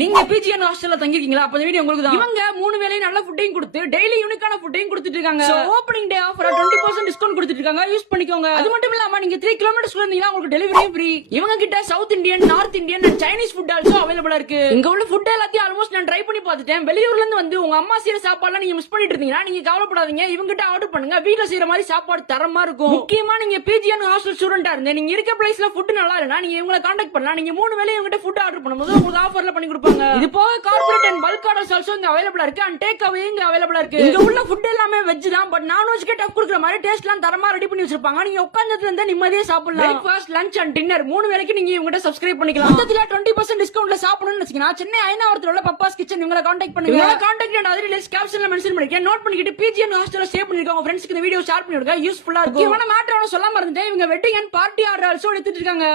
நீங்க பிஜிஎன் ஹாஸ்டல்ல தங்கிருக்கீங்களா? அப்ப இந்த வீடியோ உங்களுக்கு தான். இவங்க 3 வேளையும் நல்ல ஃபுட்டையும் கொடுத்து டெய்லி யூனிக்கான ஃபுட்டையும் கொடுத்துட்டு இருக்காங்க. சோ ஓபனிங் டே ஆஃபரா 20% டிஸ்கவுண்ட் கொடுத்துட்டு இருக்காங்க. யூஸ் பண்ணிக்கோங்க. அது மட்டும் இல்லாம நீங்க 3 கிலோமீட்டர்ஸ்ல இருந்தீங்கன்னா உங்களுக்கு டெலிவரியும் ஃப்ரீ. இவங்க கிட்ட south Indian, north Indian and Chinese food also அவைலபிளா இருக்கு. இங்க உள்ள ஃபுட் எல்லாத்தையும் ஆல்மோஸ்ட் நான் ட்ரை பண்ணி பார்த்துட்டேன். வெளியூர்ல இருந்து வந்து உங்க அம்மா செய்யற சாப்பாடுலாம் நீங்க மிஸ் பண்ணிட்டு இருந்தீங்கன்னா நீங்க கவலைப்படாதீங்க. இவங்க கிட்ட ஆர்டர் பண்ணுங்க. வீட்ல செய்யற மாதிரி சாப்பாடு தரமா இருக்கும். முக்கியமா நீங்க பிஜிஎன் ஹாஸ்டல் ஸ்டூடெண்டா இருந்து நீங்க இருக்க பிளேஸ்ல ஃபுட் நல்லா இல்லனா நீங்க இவங்கள கான்டாக்ட் பண்ணலாம். நீங்க 3 வேளை இவங்க கிட்ட ஃபுட் ஆர்டர் பண்ணும்போது உங்களுக்கு ஆஃபர்ல பண்ணி கொடுப்பாங்க. இது போக corporate and bulk orders also இங்க அவைலபிளா இருக்கு அண்ட் டேக் அவே இங்க அவைலபிளா இருக்கு. இங்க உள்ள ஃபுட் எல்லாமே வெஜ் தான். பட் நான்வெஜ் கிட்ட டஃப் குடுக்குற மாதிரி டேஸ்ட்லாம் தரமா ரெடி பண்ணி வச்சிருப்பாங்க. நீங்க உட்கார்ந்ததுல இருந்து நிம்மதியா சாப்பிடலாம். பிரேக்ஃபாஸ்ட், லஞ்ச் அண்ட் டின்னர் 3 வேளைக்கு நீங்க இவங்க கிட்ட சப்ஸ்கிரைப் பண்ணிக்கலாம். மொத்தத்துல 20% டிஸ்கவுண்ட்ல சாப்பிடணும்னு நினைச்சீங்கன்னா சென்னை ஐநாவரத்துல உள்ள பப்பாஸ் கிச்சன் இவங்கள கான்டாக்ட் பண்ணுங்க. இவங்கள கான்டாக்ட் அண்ட் அதர் டீடைல்ஸ் கேப்ஷன்ல மென்ஷன் பண்ணிருக்கேன். நோட் பண்ணிக்கிட்டு பிஜிஎன் ஹாஸ்டல்ல ஸ்டே பண்ணிருக்காங்க. உங்க ஃப்ரெண்ட்ஸ்க்கு இந்த வீடியோ ஷேர் பண்ணி விடுங்க. யூஸ்ஃபுல்லா இருக்கும். முக்கியமான மேட்டர் ஒன்னு சொல்லாம இருந்தேன். இவங்க wedding and party order also எடுத்துட்டு இருக்காங்க.